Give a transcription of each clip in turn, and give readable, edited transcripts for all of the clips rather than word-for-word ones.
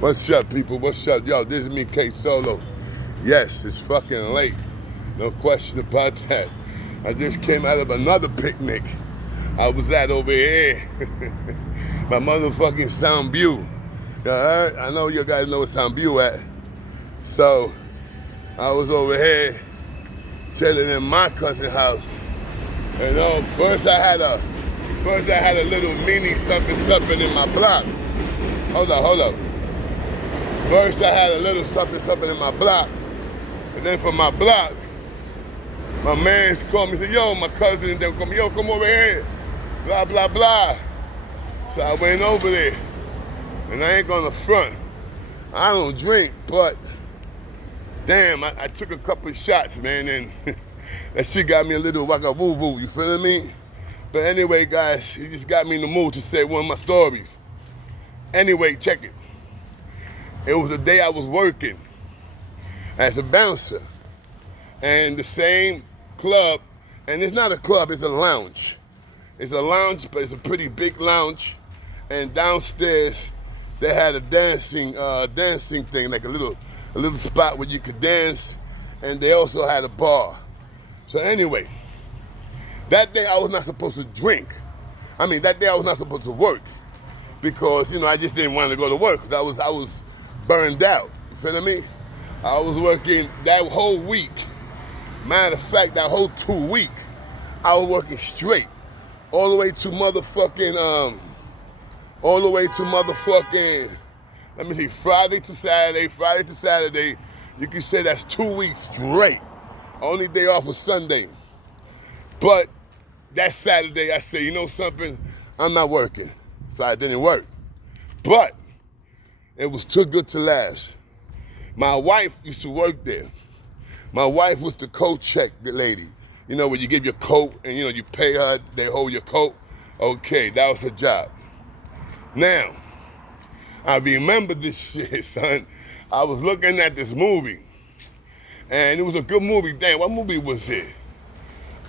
What's up, people? What's up? Yo, this is me, K Solo. Yes, it's fucking late. No question about that. I just came out of another picnic I was at over here. My motherfucking Soundview. I know you guys know what Soundview at. So, I was over here chilling in my cousin's house. You know, first I had a little mini something in my block. Hold up. First I had a little something in my block. And then from my block, my mans called me and said, yo, my cousin and them called me, yo, come over here. Blah, blah, blah. So I went over there. And I ain't gonna front. I don't drink, but damn, I took a couple of shots, man, and that shit got me a little waka woo woo, you feel me? But anyway, guys, it just got me in the mood to say one of my stories. Anyway, check it. It was the day I was working as a bouncer. And the same club, and it's not a club, it's a lounge. It's a lounge, but it's a pretty big lounge. And downstairs, they had a dancing thing, like a little spot where you could dance. And they also had a bar. So anyway, that day I was not supposed to drink. That day I was not supposed to work because, I just didn't want to go to work because I was burned out. You feel me? I was working that whole week. Matter of fact, that whole 2 week, I was working straight all the way to motherfucking, let me see, Friday to Saturday. You can say that's 2 weeks straight. Only day off was Sunday. But that Saturday, I said, you know something? I'm not working. So I didn't work. But it was too good to last. My wife used to work there. My wife was the coat check lady. You know, when you give your coat and, you pay her, they hold your coat. Okay, that was her job. Now, I remember this shit, son. I was looking at this movie. And it was a good movie. Damn, what movie was it?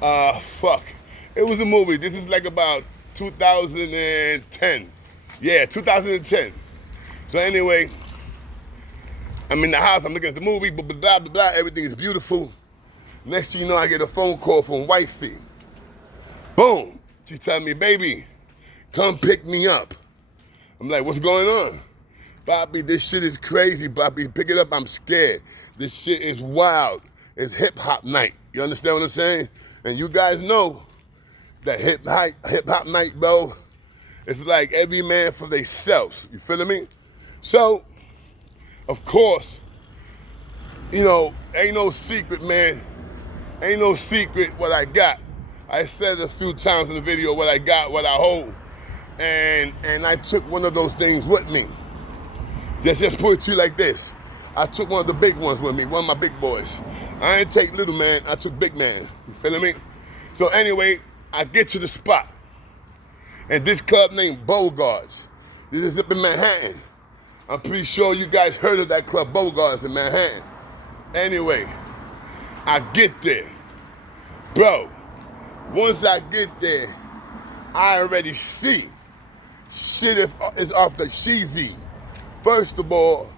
It was a movie. This is like about 2010. Yeah, 2010. So anyway, I'm in the house, I'm looking at the movie, blah, blah, blah, blah, everything is beautiful. Next thing you know, I get a phone call from wifey. Boom. She telling me, baby, come pick me up. I'm like, what's going on? Bobby, this shit is crazy, Bobby. Pick it up, I'm scared. This shit is wild. It's hip-hop night. You understand what I'm saying? And you guys know that hip-hop night, bro, it's like every man for themselves. You feel me? So, of course, ain't no secret, man. Ain't no secret what I got. I said a few times in the video what I got, what I hold. And I took one of those things with me. Just put it to you like this. I took one of the big ones with me, one of my big boys. I didn't take little man, I took big man. You feel me? So anyway, I get to the spot. And this club named Bogarts. This is up in Manhattan. I'm pretty sure you guys heard of that club, Bogarts in Manhattan. Anyway, I get there. Bro, once I get there, I already see shit is off the cheesy. First of all,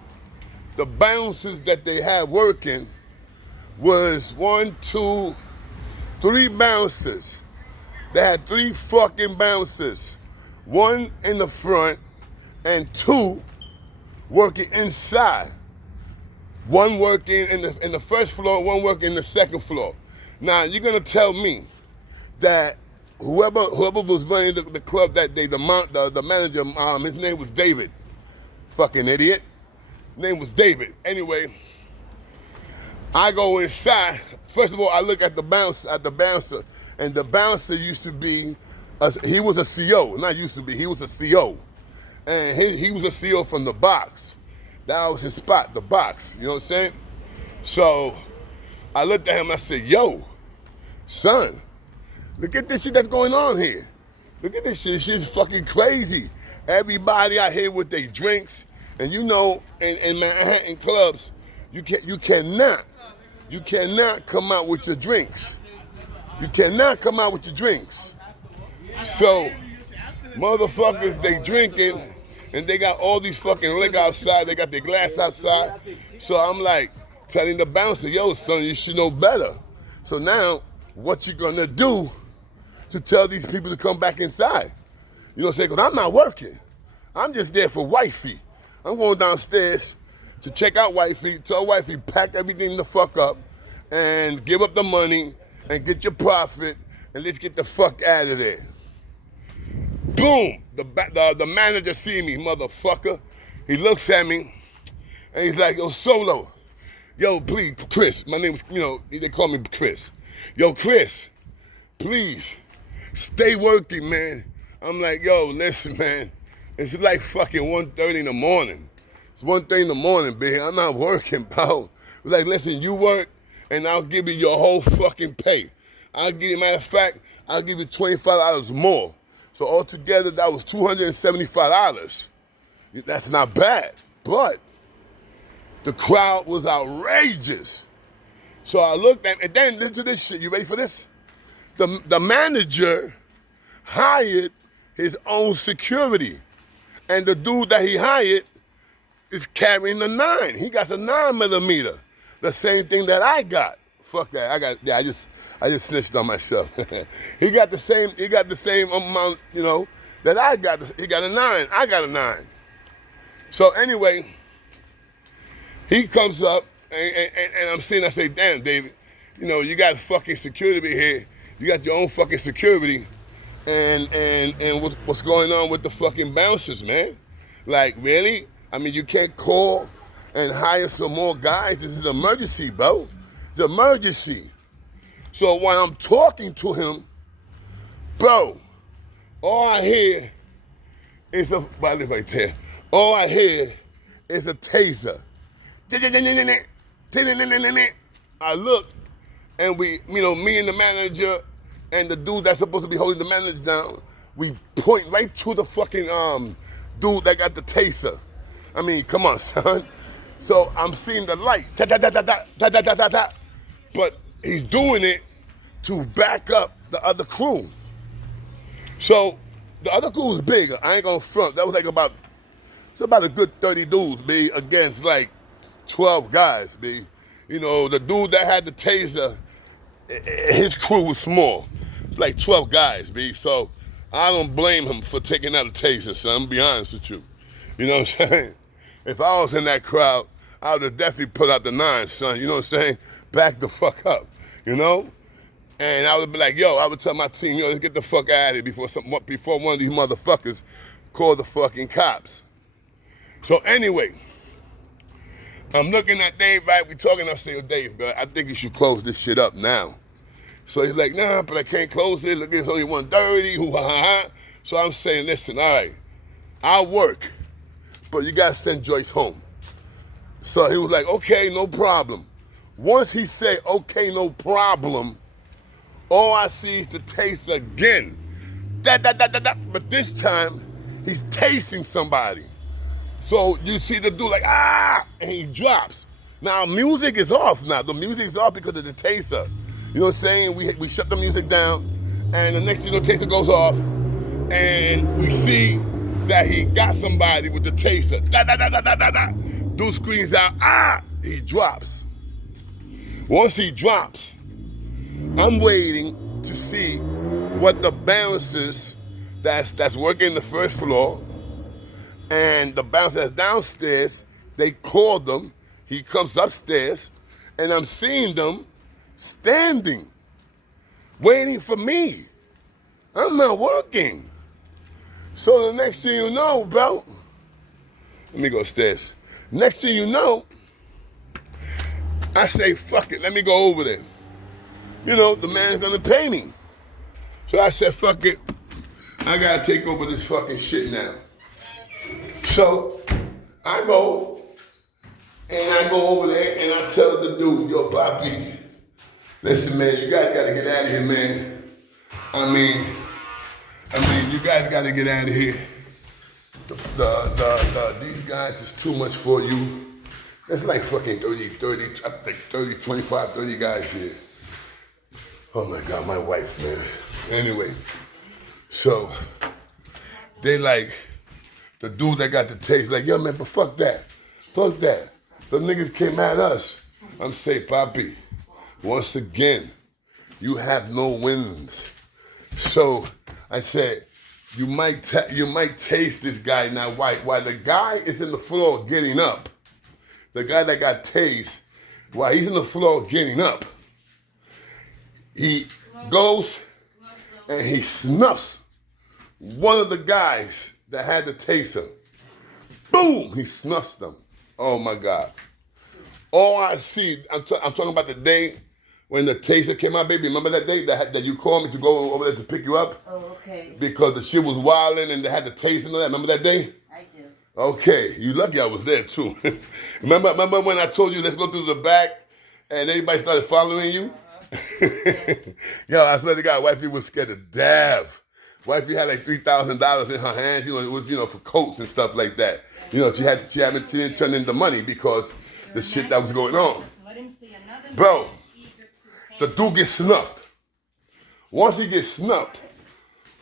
the bouncers that they had working was 1, 2, 3 bouncers. They had 3 fucking bouncers. 1 in the front and 2 working inside. 1 working in the first floor, 1 working in the second floor. Now, you're gonna tell me that whoever was running the club that day, the manager, his name was David. Fucking idiot. Name was David. Anyway, I go inside. First of all, I look at the bouncer, and the bouncer used to be, he was a CO, not used to be, he was a CO. And he was a CO from the box. That was his spot, the box, you know what I'm saying? So I looked at him and I said, yo, son, look at this shit that's going on here. Look at this shit, this shit's fucking crazy. Everybody out here with their drinks, and in Manhattan clubs, you cannot come out with your drinks. You cannot come out with your drinks. So, motherfuckers, they drinking, And they got all these fucking liquor outside. They got their glass outside. So I'm like telling the bouncer, yo, son, you should know better. So now, what you gonna do to tell these people to come back inside? You know what I'm saying? Because I'm not working. I'm just there for wifey. I'm going downstairs to check out wifey, tell wifey, pack everything the fuck up and give up the money and get your profit and let's get the fuck out of there. Boom! The manager see me, motherfucker. He looks at me and he's like, yo, Solo. Yo, please, Chris. My name is, they call me Chris. Yo, Chris, please, stay working, man. I'm like, yo, listen, man. It's like fucking 1:30 in the morning. It's 1:30 in the morning, baby. I'm not working, bro. Like, listen, you work and I'll give you your whole fucking pay. Matter of fact, I'll give you $25 more. So altogether, that was $275. That's not bad, but the crowd was outrageous. So I looked at, and then listen to this shit. You ready for this? The manager hired his own security, and the dude that he hired is carrying a 9. He got a 9mm, the same thing that I got. Fuck that. I just snitched on myself. He got the same amount, that I got. He got a 9. I got a 9. So anyway, he comes up and I'm seeing, I say, damn, David, you got fucking security here. You got your own fucking security. And what's going on with the fucking bouncers, man? Like, really? I mean, you can't call and hire some more guys. This is an emergency, bro. It's an emergency. So while I'm talking to him, bro, all I hear is right there. All I hear is a taser. I look, and me and the manager and the dude that's supposed to be holding the manager down, we point right to the fucking dude that got the taser. I mean, come on, son. So I'm seeing the light, but he's doing it to back up the other crew. So the other crew was bigger. I ain't gonna front. That was like about a good 30 dudes, B, against like 12 guys, B. The dude that had the taser, his crew was small. It's like 12 guys, B. So I don't blame him for taking out a taser, son. I'm gonna be honest with you. You know what I'm saying? If I was in that crowd, I would have definitely put out the 9, son. You know what I'm saying? Back the fuck up, And I would be like, I would tell my team, let's get the fuck out of here before one of these motherfuckers call the fucking cops. So anyway, I'm looking at Dave, right? We talking, I say, Dave, bro, I think you should close this shit up now. So he's like, nah, but I can't close it. Look, it's only 1:30, hoo-ha-ha-ha. So I'm saying, listen, all right, I'll work, but you gotta send Joyce home. So he was like, okay, no problem. Once he said, okay, no problem, all I see is the taste again. But this time, he's tasting somebody. So you see the dude like, and he drops. Now, music is off now. The music is off because of the taser. You know what I'm saying? We shut the music down, and the next thing you know, taser goes off, and we see that he got somebody with the taser. Dude screams out, he drops. Once he drops, I'm waiting to see what the bouncers that's working the first floor and the bouncer that's downstairs, they called them. He comes upstairs, and I'm seeing them standing, waiting for me. I'm not working. So the next thing you know, bro, let me go upstairs. Next thing you know, I say, fuck it, let me go over there. The man's gonna pay me. So I said, fuck it, I gotta take over this fucking shit now. So I go over there and I tell the dude, yo, Poppy, listen, man, you guys gotta get out of here, man. I mean, you guys gotta get out of here. These guys is too much for you. It's like fucking 25, 30 guys here. Oh my God, my wife, man. Anyway, so they like, The dude that got the taste, like, yo, man, but fuck that. Fuck that. The niggas came at us. I'm saying, Papi, once again, you have no wins. So I said, you might taste this guy now. While the guy is in the floor getting up, the guy that got tased, while he's in the floor getting up, he goes and he snuffs one of the guys that had the taser. Boom! He snuffs them. Oh my God. All I see, I'm talking about the day when the taser came out, baby. Remember that day that you called me to go over there to pick you up? Oh, okay. Because the shit was wilding and they had the taser and all that. Remember that day? I do. Okay, you lucky I was there too. remember when I told you let's go through the back and everybody started following you? Yo, I swear to God, wifey was scared to death. Wifey had like $3,000 in her hands. You know, it was for coats and stuff like that. You know, she had to turn in the money because the shit that was going on. Bro, the dude gets snuffed. Once he gets snuffed,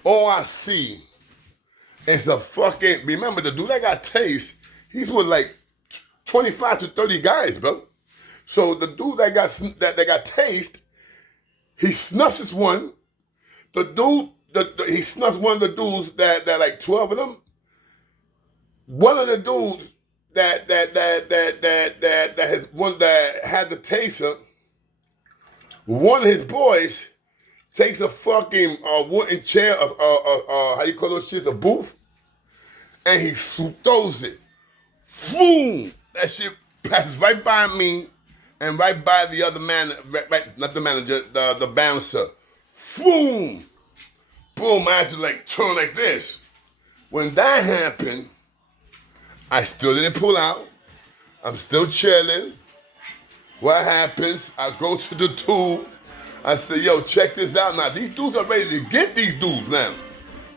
all I see is a fucking, remember the dude that got tased, he's with like 25 to 30 guys, bro. So the dude that got tased, he snuffs this one. The dude, he snuffs one of the dudes that like 12 of them. One of the dudes that had the taser, one of his boys takes a fucking wooden chair, how you call those shits, a booth, and he throws it. Boom! That shit passes right by me and right by the other man, right, not the manager, the bouncer. Boom! Boom, I had to like turn like this. When that happened, I still didn't pull out. I'm still chilling. What happens? I go to the dude. I say, yo, check this out now. These dudes are ready to get these dudes now.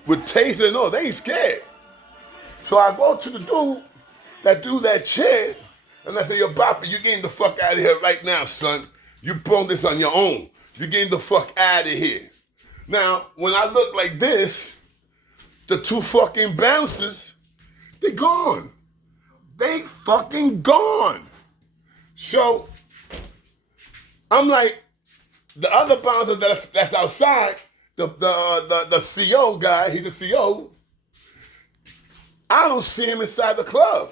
With taser and all, they ain't scared. So I go to the dude that chair, and I say, yo, Papi, you getting the fuck out of here right now, son. You pulled this on your own. You getting the fuck out of here. Now, when I look like this, the two fucking bouncers, they gone. They fucking gone. So, I'm like, the other bouncer that's outside, the CO guy, he's a CO, I don't see him inside the club.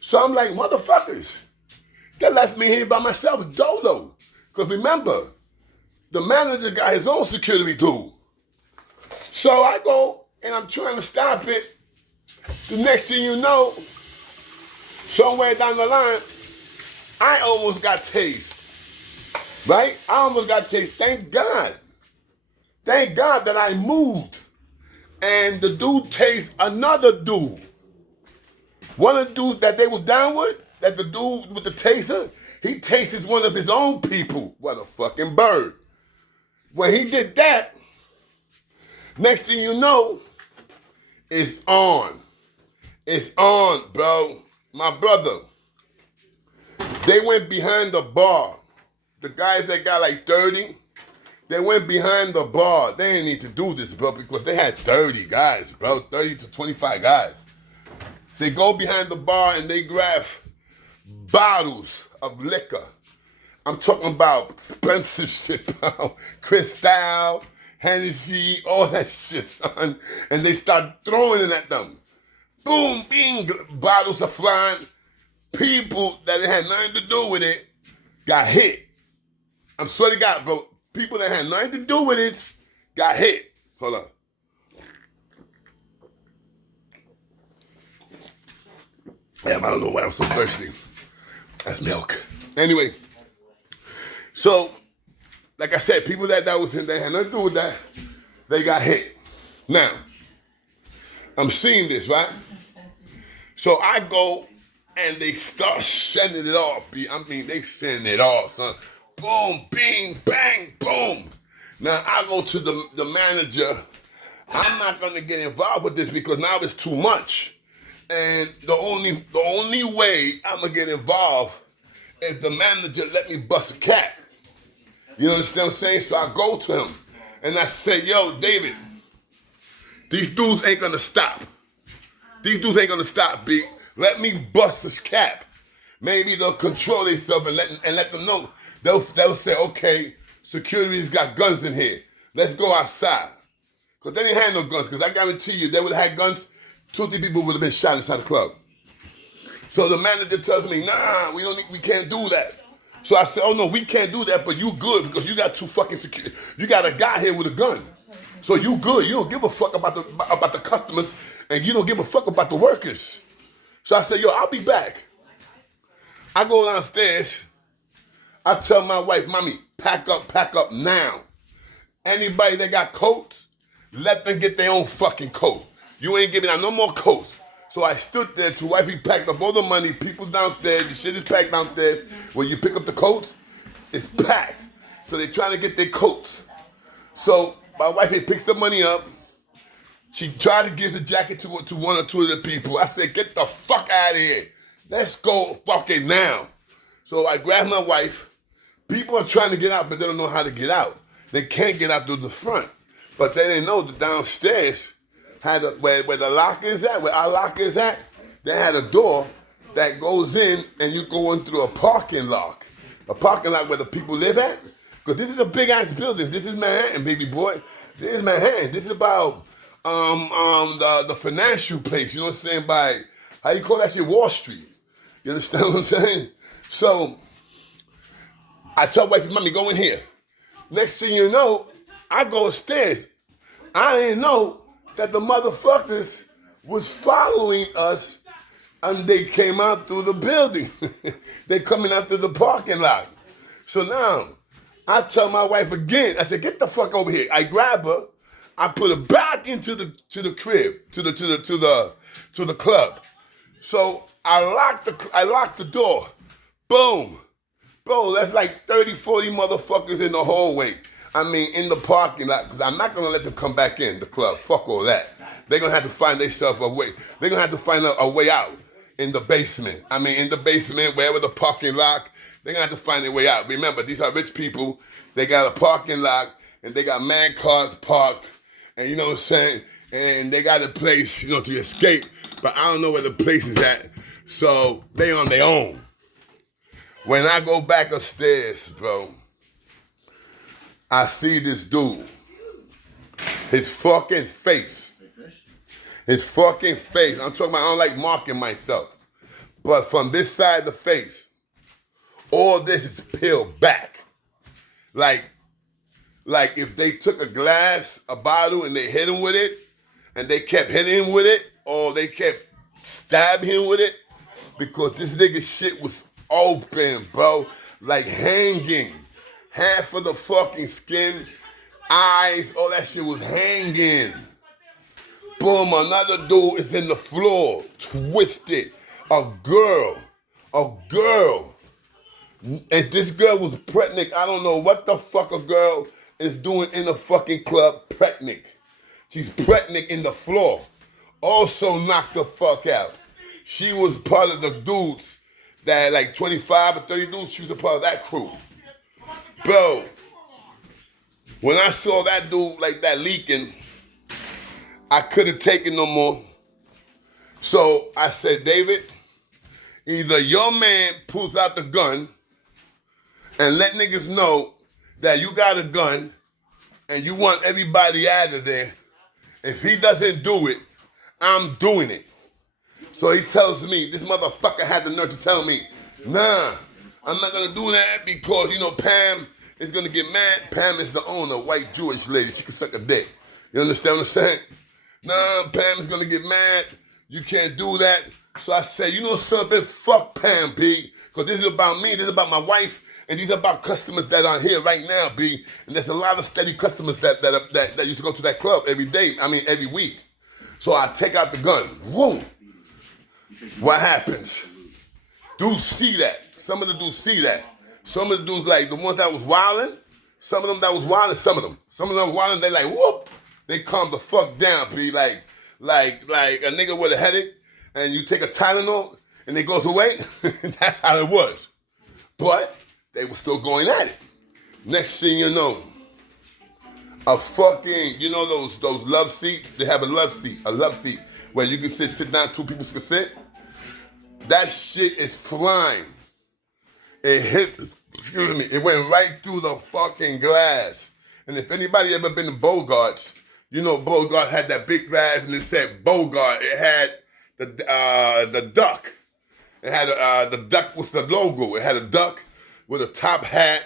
So I'm like, motherfuckers, they left me here by myself, dolo. Because remember, the manager got his own security dude. So I go and I'm trying to stop it. The next thing you know, somewhere down the line, I almost got tased. Right? I almost got tased. Thank God. Thank God that I moved. And the dude tased another dude. One of the dudes that they was down with, that the dude with the taser, he tastes one of his own people. What a fucking bird. When he did that, next thing you know, it's on. It's on, bro. My brother, they went behind the bar. The guys that got like 30, they went behind the bar. They didn't need to do this, bro, because they had 30 guys, bro, 30 to 25 guys. They go behind the bar and they grab bottles of liquor. I'm talking about expensive shit, bro. Cristal, Hennessy, all that shit, son. And they start throwing it at them. Boom, bing, bottles are flying. People that had nothing to do with it got hit. I'm swear to God, bro. People that had nothing to do with it got hit. Hold on. Damn, I don't know why I'm so thirsty. That's milk. Anyway, so, like I said, people that was in there had nothing to do with that. They got hit. Now, I'm seeing this, right? So I go and they start sending it off. I mean, they send it off, son. Boom, bing, bang, boom. Now I go to the manager. I'm not gonna get involved with this because now it's too much. And the only way I'm gonna get involved is the manager let me bust a cat. You understand what I'm saying? So I go to him and I say, yo, David, these dudes ain't gonna stop. These dudes ain't gonna stop, B. Let me bust this cap. Maybe they'll control themselves and let them know. They'll say, okay, security's got guns in here. Let's go outside. Because they didn't have no guns, because I guarantee you, they would have had guns, 2 or 3 people would have been shot inside the club. So the manager tells me, nah, we can't do that. So I said, oh no, we can't do that, but you good because you got 2 fucking security. You got a guy here with a gun. So you good. You don't give a fuck about the customers, and you don't give a fuck about the workers. So I said, yo, I'll be back. I go downstairs. I tell my wife, mommy, pack up now. Anybody that got coats, let them get their own fucking coat. You ain't giving out no more coats. So I stood there till wifey packed up all the money. People downstairs, the shit is packed downstairs. When you pick up the coats, it's packed. So they're trying to get their coats. So my wifey picks the money up. She tried to give the jacket to 1 or 2 of the people. I said, get the fuck out of here. Let's go fucking now. So I grabbed my wife. People are trying to get out, but they don't know how to get out. They can't get out through the front. But they didn't know that downstairs had where the locker is at, where our locker is at, they had a door that goes in and you go in through a parking lot. A parking lot where the people live at. Because this is a big ass building. This is Manhattan, baby boy. This is Manhattan. This is about the financial place, you know what I'm saying, by, how you call that shit, Wall Street. You understand what I'm saying? So I tell wifey, mommy, go in here. Next thing you know, I go upstairs. I didn't know that the motherfuckers was following us and they came out through the building. They coming out through the parking lot. So now, I tell my wife again, I said, get the fuck over here. I grab her, I put her back into the crib, to the club. So I locked the door. Boom. Bro, that's like 30, 40 motherfuckers in the hallway. I mean, in the parking lot, because I'm not going to let them come back in the club. Fuck all that. They're going to have to find themselves a way. They're going to have to find a way out in the basement. I mean, in the basement, wherever the parking lot, they're going to have to find their way out. Remember, these are rich people. They got a parking lot, and they got mad cars parked, and you know what I'm saying? And they got a place, you know, to escape, but I don't know where the place is at, so they on their own. When I go back upstairs, bro, I see this dude. His fucking face. I'm talking about, I don't like marking myself. But from this side of the face, all this is peeled back. Like if they took a bottle, and they hit him with it, and they kept hitting him with it, or they kept stabbing him with it, because this nigga shit was open, bro. Like hanging. Half of the fucking skin, eyes, all that shit was hanging. Boom, another dude is in the floor, twisted. A girl. And this girl was pregnant. I don't know what the fuck a girl is doing in the fucking club, pregnant. She's pregnant in the floor. Also knocked the fuck out. She was part of the dudes that had like 25 or 30 dudes. She was a part of that crew. Bro, when I saw that dude like that leaking, I couldn't take it no more. So I said, David, either your man pulls out the gun and let niggas know that you got a gun and you want everybody out of there. If he doesn't do it, I'm doing it. So he tells me, this motherfucker had the nerve to tell me, nah, I'm not gonna do that because, you know, Pam is gonna get mad. Pam is the owner, white Jewish lady. She can suck a dick. You understand what I'm saying? Nah, Pam is gonna get mad. You can't do that. So I say, you know something? Fuck Pam, B. Because this is about me. This is about my wife. And these are about customers that are here right now, B. And there's a lot of steady customers that used to go to that club every day. I mean, every week. So I take out the gun. Boom. What happens? Dudes see that. Some of the dudes see that. Some of the dudes, like the ones that was wilding, some of them that was wilding, some of them wilding, they like, whoop. They calm the fuck down, be like a nigga with a headache, and you take a Tylenol, and it goes away. That's how it was. But they were still going at it. Next thing you know, a fucking, you know those love seats? They have a love seat where you can sit down, two people can sit. That shit is flying. It hit, excuse me, it went right through the fucking glass. And if anybody ever been to Bogart's, you know Bogart had that big glass and it said Bogart. It had the duck. It had the duck was the logo. It had a duck with a top hat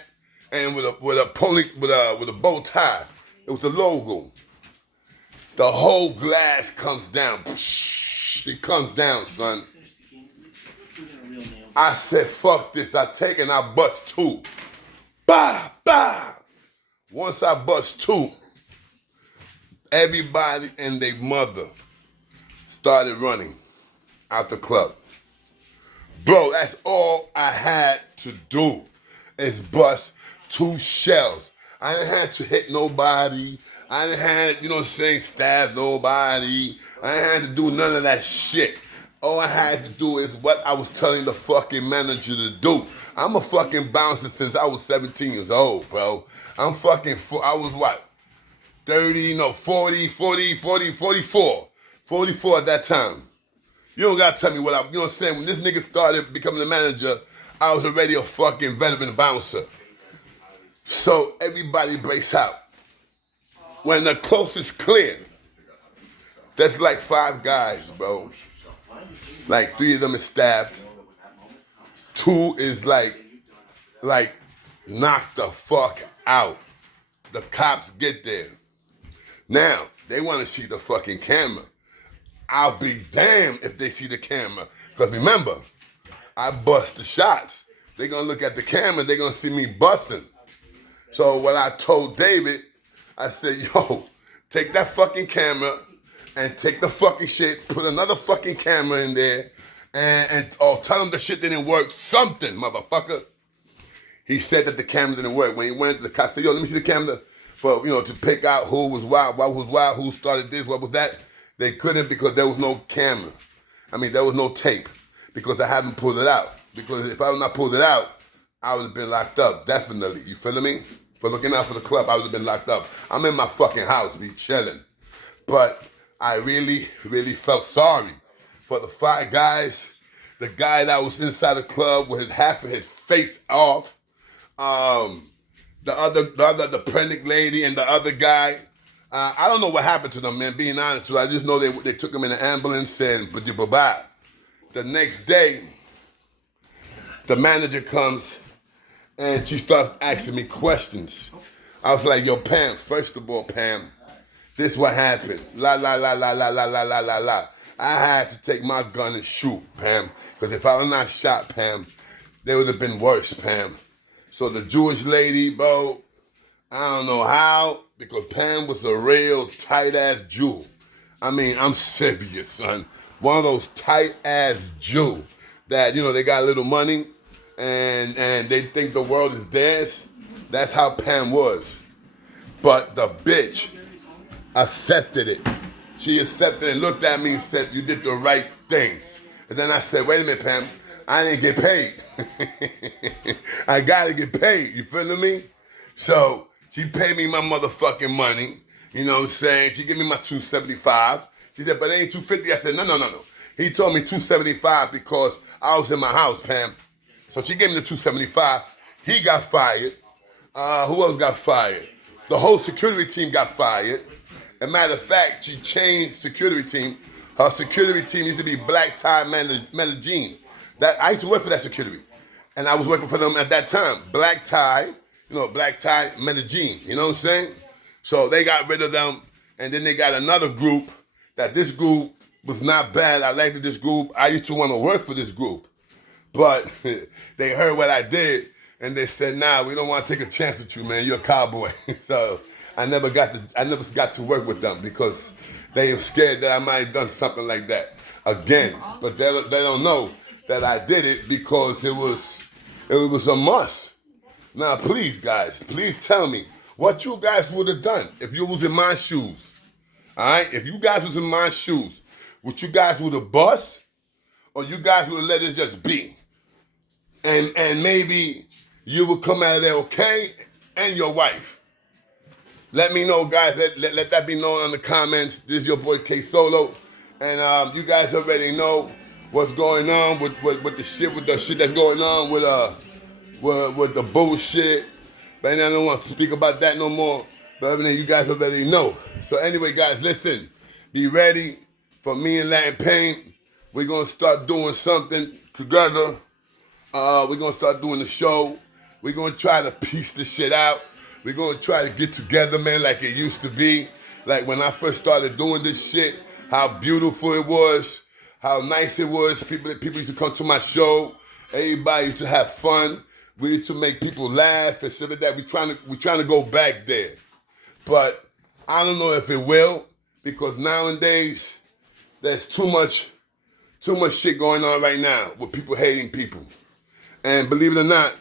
and with a bow tie. It was the logo. The whole glass comes down. It comes down, son. I said, fuck this. I take and I bust two. Bah, bah. Once I bust two, everybody and their mother started running out the club. Bro, that's all I had to do is bust two shells. I didn't have to hit nobody. I didn't have, you know what I'm saying, stab nobody. I didn't have to do none of that shit. All I had to do is what I was telling the fucking manager to do. I'm a fucking bouncer since I was 17 years old, bro. I was what? 44 at that time. You don't gotta tell me what you know what I'm saying? When this nigga started becoming the manager, I was already a fucking veteran bouncer. So everybody breaks out. When the closest clear, there's like 5 guys, bro. Like 3 of them is stabbed. 2 is like knocked the fuck out. The cops get there. Now, they want to see the fucking camera. I'll be damned if they see the camera. Because remember, I bust the shots. They're going to look at the camera, they're going to see me busting. So what I told David, I said, yo, take that fucking camera and take the fucking shit, put another fucking camera in there, and tell them the shit didn't work. Something, motherfucker. He said that the camera didn't work. When he went to the cop, said, yo, let me see the camera for, you know, to pick out who was wild, what was wild, who started this, what was that. They couldn't because there was no camera. I mean, there was no tape because I hadn't pulled it out. Because if I had not pulled it out, I would have been locked up, definitely. You feeling me? For looking out for the club, I would have been locked up. I'm in my fucking house, be chilling. But I really, really felt sorry for the 5 guys. The guy that was inside the club with half of his face off. The pregnant lady and the other guy. I don't know what happened to them, man, being honest with you. I just know they took him in an ambulance and bye-bye. The next day, the manager comes and she starts asking me questions. I was like, yo, Pam, first of all, Pam, this what happened. La, la, la, la, la, la, la, la, la, la. I had to take my gun and shoot, Pam, because if I was not shot, Pam, they would have been worse, Pam. So the Jewish lady, bro, I don't know how, because Pam was a real tight-ass Jew. I mean, I'm serious, son. One of those tight-ass Jew that, you know, they got a little money and they think the world is theirs. That's how Pam was. But the bitch accepted it. She accepted it, looked at me and said, you did the right thing. And then I said, wait a minute, Pam, I didn't get paid. I gotta get paid, you feeling me? So she paid me my motherfucking money, you know what I'm saying? She gave me my $275. She said, but it ain't $250. I said, no. He told me $275 because I was in my house, Pam. So she gave me the $275. He got fired. Who else got fired? The whole security team got fired. As a matter of fact, she changed security team. Her security team used to be Black Tie Medellin. I used to work for that security. And I was working for them at that time. Black Tie Medellin. You know what I'm saying? So they got rid of them. And then they got another group that this group was not bad. I liked this group. I used to want to work for this group. But they heard what I did. And they said, nah, we don't want to take a chance with you, man. You're a cowboy. So I never got to work with them because they were scared that I might have done something like that again. But they don't know that I did it because it was a must. Now, please, guys, please tell me what you guys would have done if you was in my shoes. All right? If you guys was in my shoes, would you guys would have bust or you guys would have let it just be? And maybe you would come out of there okay, and your wife. Let me know, guys. Let that be known in the comments. This is your boy K Solo, And you guys already know what's going on with the shit that's going on with the bullshit. But I don't want to speak about that no more. But everything you guys already know. So anyway, guys, listen. Be ready for me and Latin Pain. We're gonna start doing something together. We're gonna start doing the show. We're gonna try to piece this shit out. We're gonna try to get together, man, like it used to be. Like when I first started doing this shit, how beautiful it was, how nice it was. People used to come to my show. Everybody used to have fun. We used to make people laugh and stuff like that. We're trying to go back there. But I don't know if it will, because nowadays there's too much shit going on right now with people hating people. And believe it or not,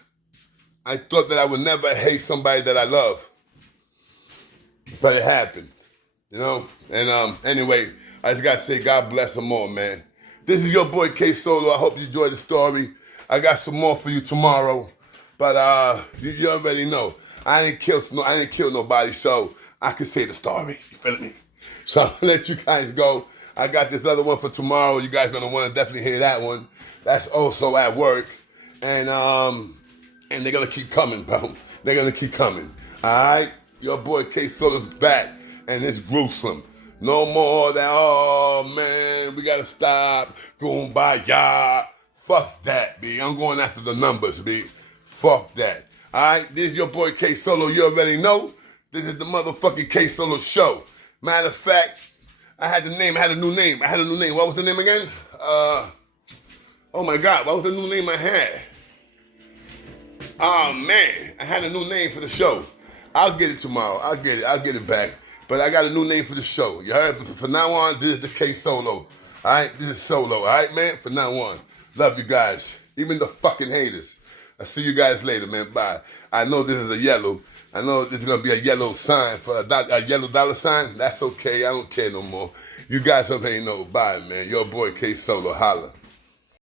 I thought that I would never hate somebody that I love. But it happened, you know? And anyway, I just gotta say God bless them all, man. This is your boy K Solo. I hope you enjoyed the story. I got some more for you tomorrow. But you already know. I didn't kill nobody, so I can say the story. You feel me? So I'm gonna let you guys go. I got this other one for tomorrow. You guys gonna want to definitely hear that one. That's also at work. And they're gonna keep coming, bro. They're gonna keep coming. Alright? Your boy K Solo's back. And it's gruesome. No more that, oh man, we gotta stop. Kumbaya. Fuck that, B. I'm going after the numbers, B. Fuck that. Alright? This is your boy K Solo. You already know. This is the motherfucking K Solo show. Matter of fact, I had a new name. What was the name again? Oh my God, what was the new name I had? Oh man, I had a new name for the show. I'll get it tomorrow. I'll get it back. But I got a new name for the show. You heard? From now on, this is the K Solo. Alright? This is Solo. Alright, man? From now on. Love you guys. Even the fucking haters. I'll see you guys later, man. Bye. I know this is a yellow. I know this is going to be a yellow sign for a yellow dollar sign. That's okay. I don't care no more. You guys already know. Bye, man. Your boy K Solo. Holla.